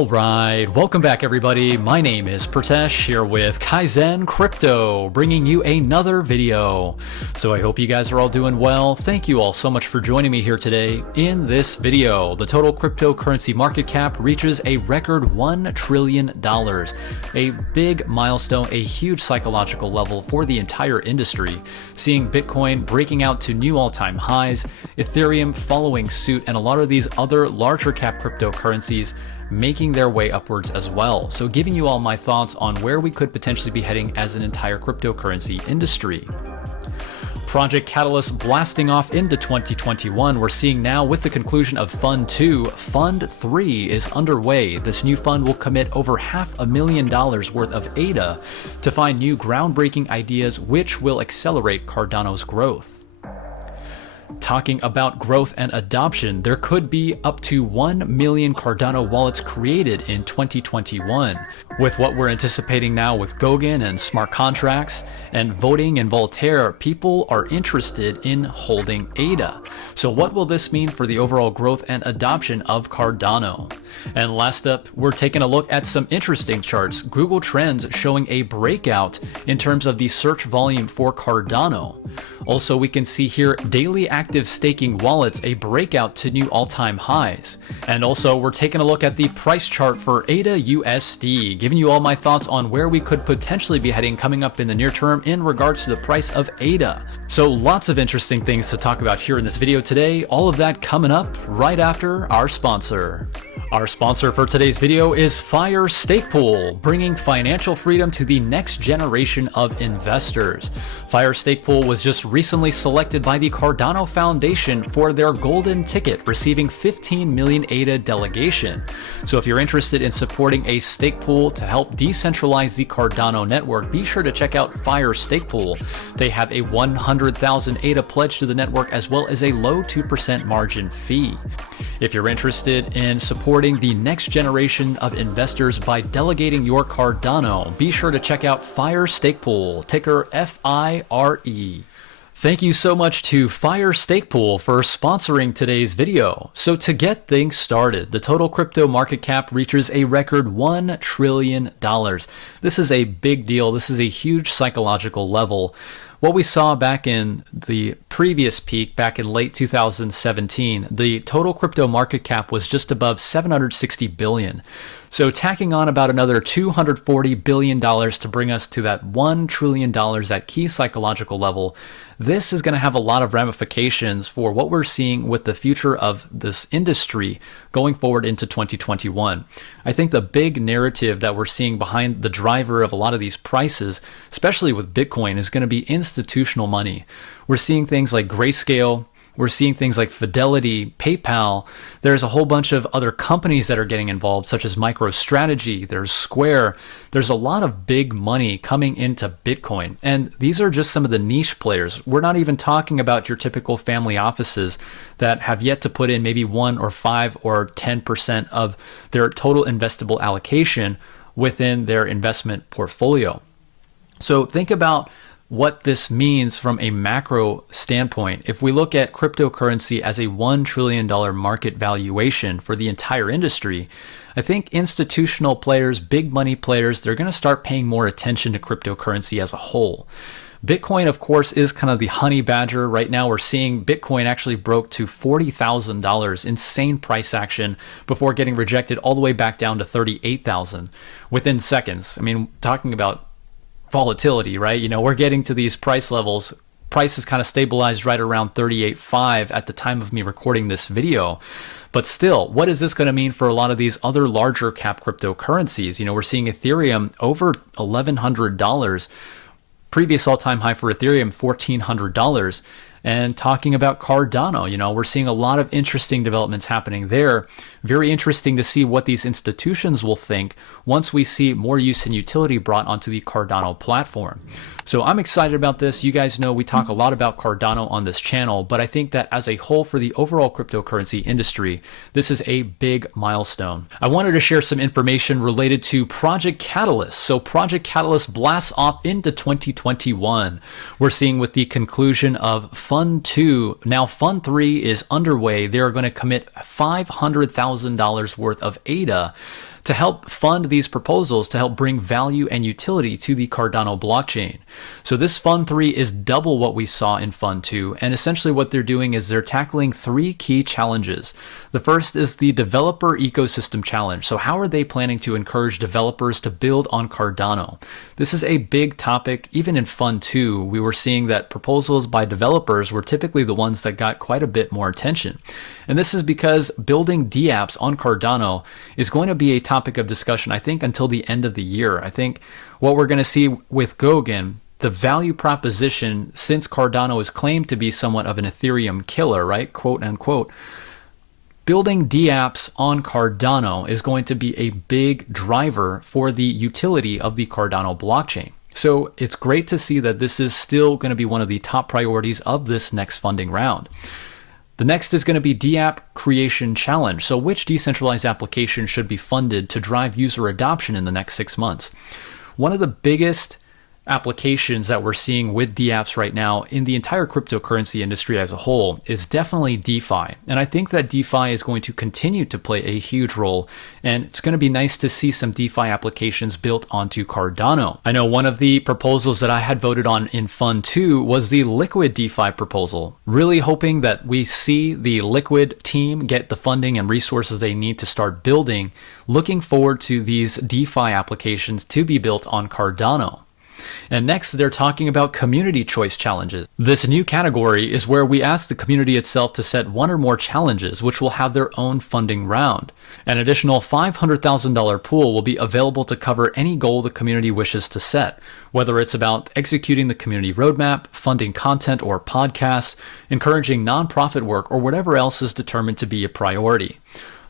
All right, welcome back everybody. My name is Pritesh here with Kaizen Crypto, bringing you another video. So I hope you guys are all doing well. Thank you all so much for joining me here today. In this video, the total cryptocurrency market cap reaches a record $1 trillion, a big milestone, a huge psychological level for the entire industry, seeing Bitcoin breaking out to new all-time highs, Ethereum following suit, and a lot of these other larger cap cryptocurrencies making their way upwards as well. So giving you all my thoughts on where we could potentially be heading as an entire cryptocurrency industry. Project Catalyst blasting off into 2021. We're seeing now with the conclusion of Fund 2, Fund 3 is underway. This new fund will commit over $500,000 worth of ADA to find new groundbreaking ideas which will accelerate Cardano's growth. Talking about growth and adoption, there could be up to 1 million Cardano wallets created in 2021. With what we're anticipating now with Goguen and smart contracts and voting in Voltaire, people are interested in holding ADA. So what will this mean for the overall growth and adoption of Cardano? And last up, we're taking a look at some interesting charts. Google Trends showing a breakout in terms of the search volume for Cardano. Also, we can see here daily active staking wallets, a breakout to new all-time highs. And also, we're taking a look at the price chart for ADAUSD, giving you all my thoughts on where we could potentially be heading coming up in the near term in regards to the price of ADA. So lots of interesting things to talk about here in this video today. All of that coming up right after our sponsor. Our sponsor for today's video is Fire Stake Pool, bringing financial freedom to the next generation of investors. Fire Stake Pool was just recently selected by the Cardano Foundation for their golden ticket, receiving 15 million ADA delegation. So if you're interested in supporting a stake pool to help decentralize the Cardano network, be sure to check out Fire Stake Pool. They have a 100,000 ADA pledge to the network as well as a low 2% margin fee. If you're interested in supporting the next generation of investors by delegating your Cardano, be sure to check out Fire Stake Pool, ticker FIRE. Thank you so much to Fire Stake Pool for sponsoring today's video. So to get things started, the total crypto market cap reaches a record $1 trillion. This is a big deal. This is a huge psychological level. What we saw back in the previous peak, back in late 2017, the total crypto market cap was just above $760 billion. So tacking on about another $240 billion to bring us to that $1 trillion, that key psychological level, this is going to have a lot of ramifications for what we're seeing with the future of this industry going forward into 2021. I think the big narrative that we're seeing behind the driver of a lot of these prices, especially with Bitcoin, is going to be institutional money. We're seeing things like Grayscale. We're seeing things like Fidelity, PayPal. There's a whole bunch of other companies that are getting involved, such as MicroStrategy, there's Square. There's a lot of big money coming into Bitcoin. And these are just some of the niche players. We're not even talking about your typical family offices that have yet to put in maybe 1 or 5 or 10% of their total investable allocation within their investment portfolio. So think about what this means from a macro standpoint. If we look at cryptocurrency as a $1 trillion market valuation for the entire industry, I think institutional players, big money players, they're going to start paying more attention to cryptocurrency as a whole. Bitcoin, of course, is kind of the honey badger. Right now, we're seeing Bitcoin actually broke to $40,000, insane price action, before getting rejected all the way back down to $38,000 within seconds. I mean, talking about volatility, right? You know, we're getting to these price levels. Price is kind of stabilized right around 38.5 at the time of me recording this video. But still, what is this going to mean for a lot of these other larger cap cryptocurrencies? You know, we're seeing Ethereum over $1,100. Previous all-time high for Ethereum, $1,400. And talking about Cardano, you know, we're seeing a lot of interesting developments happening there. Very interesting to see what these institutions will think once we see more use and utility brought onto the Cardano platform. So I'm excited about this. You guys know we talk a lot about Cardano on this channel, but I think that as a whole for the overall cryptocurrency industry, this is a big milestone. I wanted to share some information related to Project Catalyst. So Project Catalyst blasts off into 2021. We're seeing with the conclusion of Fund 2, now Fund 3 is underway. They're going to commit $500,000 worth of ADA to help fund these proposals to help bring value and utility to the Cardano blockchain. So this Fund 3 is double what we saw in Fund 2, and essentially what they're doing is they're tackling 3 key challenges. The first is the Developer Ecosystem Challenge. So how are they planning to encourage developers to build on Cardano? This is a big topic. Even in Fund 2, we were seeing that proposals by developers were typically the ones that got quite a bit more attention. And this is because building dApps on Cardano is going to be a topic of discussion, I think, until the end of the year. I think what we're going to see with Goguen, the value proposition, since Cardano is claimed to be somewhat of an Ethereum killer, right? Quote unquote. Building dApps on Cardano is going to be a big driver for the utility of the Cardano blockchain. So it's great to see that this is still going to be one of the top priorities of this next funding round. The next is going to be dApp Creation Challenge. So which decentralized application should be funded to drive user adoption in the next 6 months? One of the biggest applications that we're seeing with dApps right now in the entire cryptocurrency industry as a whole is definitely DeFi. And I think that DeFi is going to continue to play a huge role, and it's going to be nice to see some DeFi applications built onto Cardano. I know one of the proposals that I had voted on in Fund 2 was the Liquid DeFi proposal. Really hoping that we see the Liquid team get the funding and resources they need to start building. Looking forward to these DeFi applications to be built on Cardano. And next, they're talking about community choice challenges. This new category is where we ask the community itself to set one or more challenges, which will have their own funding round. An additional $500,000 pool will be available to cover any goal the community wishes to set, whether it's about executing the community roadmap, funding content or podcasts, encouraging nonprofit work, or whatever else is determined to be a priority.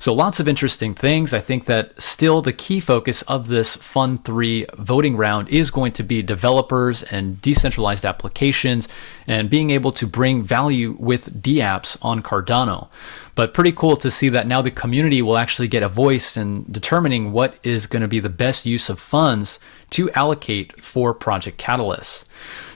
So lots of interesting things. I think that still the key focus of this Fund 3 voting round is going to be developers and decentralized applications and being able to bring value with dApps on Cardano. But pretty cool to see that now the community will actually get a voice in determining what is going to be the best use of funds to allocate for Project Catalyst.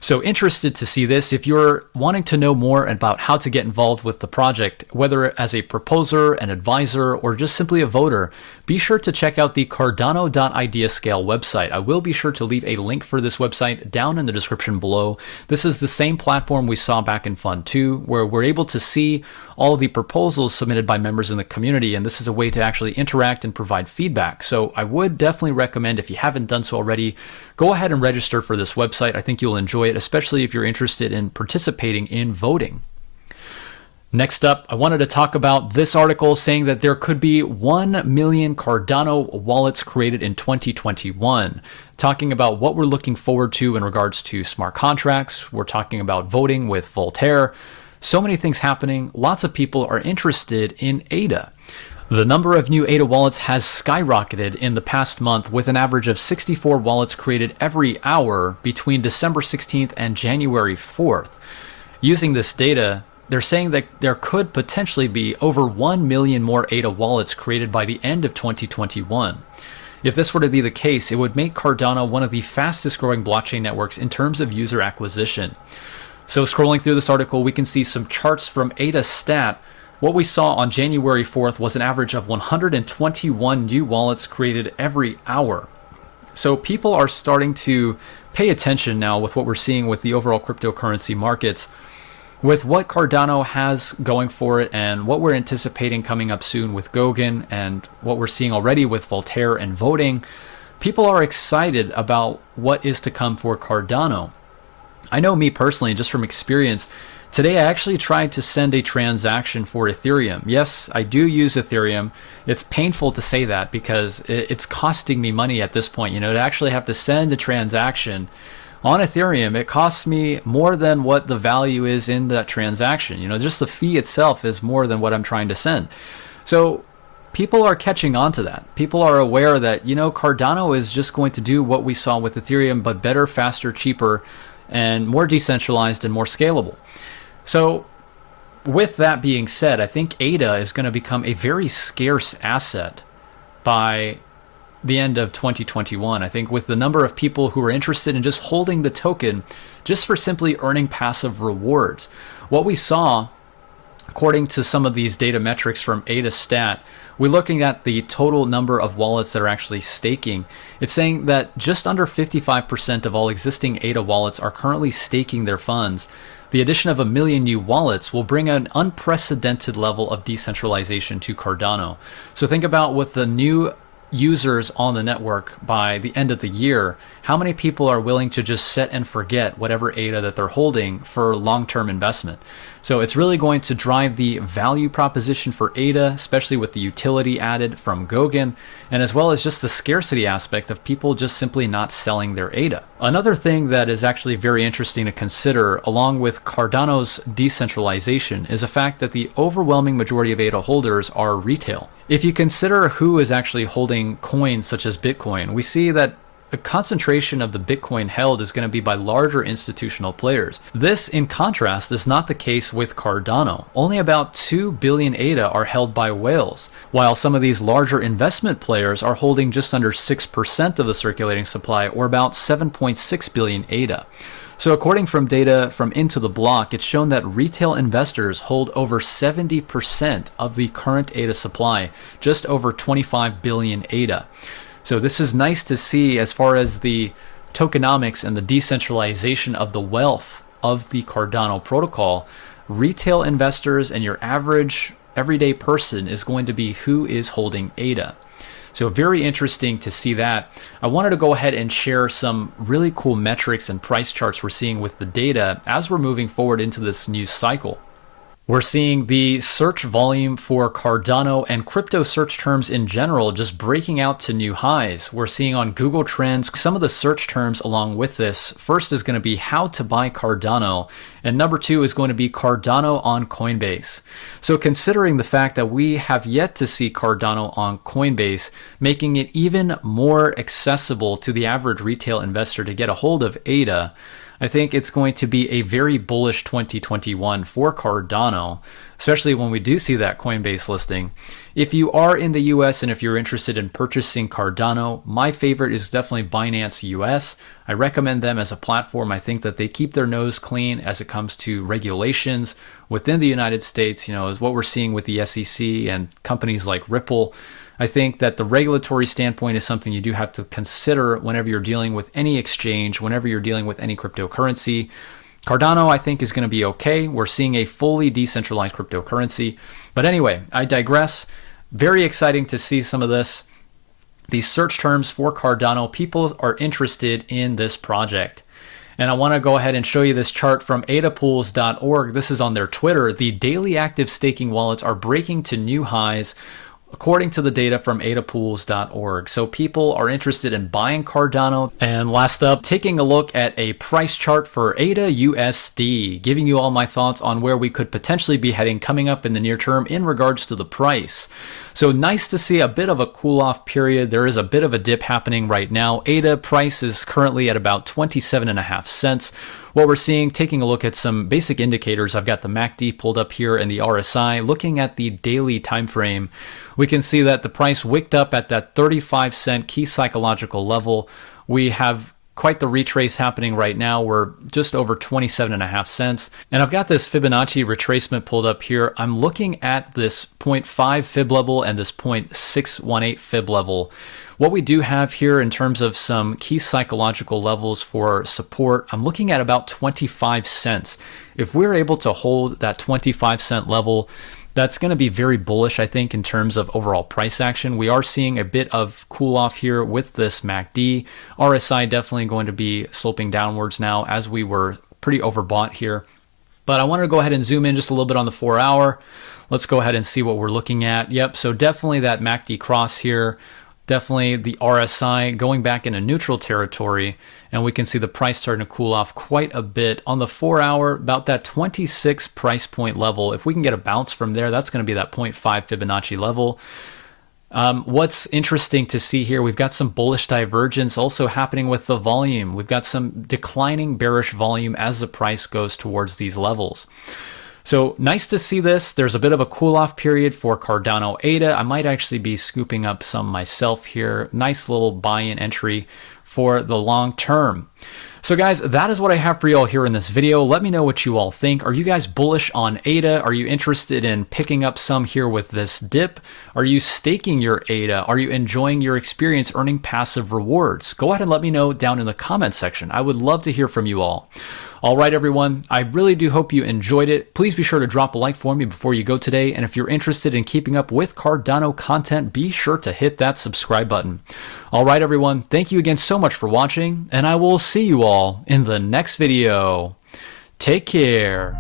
So interested to see this. If you're wanting to know more about how to get involved with the project, whether as a proposer, an advisor, or just simply a voter, be sure to check out the Cardano.ideascale website. I will be sure to leave a link for this website down in the description below. This is the same platform we saw back in Fund 2, where we're able to see all of the proposals submitted by members in the community, and this is a way to actually interact and provide feedback. So I would definitely recommend, if you haven't done so already, go ahead and register for this website. I think you'll enjoy it, especially if you're interested in participating in voting. Next up, I wanted to talk about this article saying that there could be 1 million Cardano wallets created in 2021. Talking about what we're looking forward to in regards to smart contracts. We're talking about voting with Voltaire. So many things happening. Lots of people are interested in ADA. The number of new ADA wallets has skyrocketed in the past month, with an average of 64 wallets created every hour between December 16th and January 4th. Using this data, they're saying that there could potentially be over 1 million more ADA wallets created by the end of 2021. If this were to be the case, it would make Cardano one of the fastest growing blockchain networks in terms of user acquisition. So scrolling through this article, we can see some charts from ADAUSD. What we saw on January 4th was an average of 121 new wallets created every hour. So people are starting to pay attention now with what we're seeing with the overall cryptocurrency markets, with what Cardano has going for it and what we're anticipating coming up soon with Goguen and what we're seeing already with Voltaire and voting. People are excited about what is to come for Cardano. I know me personally, just from experience, today I actually tried to send a transaction for Ethereum. Yes, I do use Ethereum. It's painful to say that because it's costing me money at this point. To actually have to send a transaction on Ethereum, it costs me more than what the value is in that transaction. Just the fee itself is more than what I'm trying to send. So people are catching on to that. People are aware that, Cardano is just going to do what we saw with Ethereum, but better, faster, cheaper, and more decentralized and more scalable. So with that being said, I think ADA is going to become a very scarce asset by the end of 2021. I think with the number of people who are interested in just holding the token just for simply earning passive rewards. What we saw, according to some of these data metrics from ADAUSD, we're looking at the total number of wallets that are actually staking. It's saying that just under 55% of all existing ADA wallets are currently staking their funds. The addition of 1 million new wallets will bring an unprecedented level of decentralization to Cardano. So think about with the new users on the network by the end of the year, how many people are willing to just set and forget whatever ADA that they're holding for long-term investment. So it's really going to drive the value proposition for ADA, especially with the utility added from Goguen, and as well as just the scarcity aspect of people just simply not selling their ADA. Another thing that is actually very interesting to consider along with Cardano's decentralization is the fact that the overwhelming majority of ADA holders are retail. If you consider who is actually holding coins such as Bitcoin, we see that a concentration of the Bitcoin held is going to be by larger institutional players. This, in contrast, is not the case with Cardano. Only about 2 billion ADA are held by whales, while some of these larger investment players are holding just under 6% of the circulating supply, or about 7.6 billion ADA. So according from data from Into the Block, it's shown that retail investors hold over 70% of the current ADA supply, just over 25 billion ADA. So this is nice to see as far as the tokenomics and the decentralization of the wealth of the Cardano protocol. Retail investors and your average everyday person is going to be who is holding ADA. So very interesting to see that. I wanted to go ahead and share some really cool metrics and price charts we're seeing with the data as we're moving forward into this new cycle. We're seeing the search volume for Cardano and crypto search terms in general just breaking out to new highs. We're seeing on Google Trends some of the search terms along with this. First is going to be how to buy Cardano, and number 2 is going to be Cardano on Coinbase. So considering the fact that we have yet to see Cardano on Coinbase, making it even more accessible to the average retail investor to get a hold of ADA, I think it's going to be a very bullish 2021 for Cardano, especially when we do see that Coinbase listing. If you are in the US and if you're interested in purchasing Cardano, my favorite is definitely Binance US. I recommend them as a platform. I think that they keep their nose clean as it comes to regulations within the United States, is what we're seeing with the SEC and companies like Ripple. I think that the regulatory standpoint is something you do have to consider whenever you're dealing with any exchange, whenever you're dealing with any cryptocurrency. Cardano, I think, is going to be okay. We're seeing a fully decentralized cryptocurrency. But anyway, I digress. Very exciting to see some of this. These search terms for Cardano, people are interested in this project. And I want to go ahead and show you this chart from adapools.org. This is on their Twitter. The daily active staking wallets are breaking to new highs, according to the data from adapools.org. So people are interested in buying Cardano. And last up, taking a look at a price chart for ADAUSD, giving you all my thoughts on where we could potentially be heading coming up in the near term in regards to the price. So nice to see a bit of a cool off period. There is a bit of a dip happening right now. ADA price is currently at about 27.5 cents. What we're seeing, taking a look at some basic indicators, I've got the MACD pulled up here and the RSI. Looking at the daily time frame, we can see that the price wicked up at that 35-cent key psychological level. We have quite the retrace happening right now. We're just over 27.5 cents. And I've got this Fibonacci retracement pulled up here. I'm looking at this 0.5 fib level and this 0.618 fib level. What we do have here in terms of some key psychological levels for support, I'm looking at about 25 cents. If we're able to hold that 25-cent level, that's going to be very bullish, I think, in terms of overall price action. We are seeing a bit of cool off here with this MACD. RSI definitely going to be sloping downwards now as we were pretty overbought here. But I wanted to go ahead and zoom in just a little bit on the 4-hour. Let's go ahead and see what we're looking at. Yep, so definitely that MACD cross here. Definitely the RSI going back into neutral territory, and we can see the price starting to cool off quite a bit on the 4-hour, about that 26 price point level. If we can get a bounce from there, that's going to be that 0.5 Fibonacci level. What's interesting to see here, we've got some bullish divergence also happening with the volume. We've got some declining bearish volume as the price goes towards these levels. So nice to see this. There's a bit of a cool off period for Cardano ADA. I might actually be scooping up some myself here. Nice little buy-in entry for the long term. So guys, that is what I have for you all here in this video. Let me know what you all think. Are you guys bullish on ADA? Are you interested in picking up some here with this dip? Are you staking your ADA? Are you enjoying your experience earning passive rewards? Go ahead and let me know down in the comment section. I would love to hear from you all. All right, everyone, I really do hope you enjoyed it. Please be sure to drop a like for me before you go today. And if you're interested in keeping up with Cardano content, be sure to hit that subscribe button. All right, everyone, thank you again so much for watching, and I will see you all in the next video. Take care.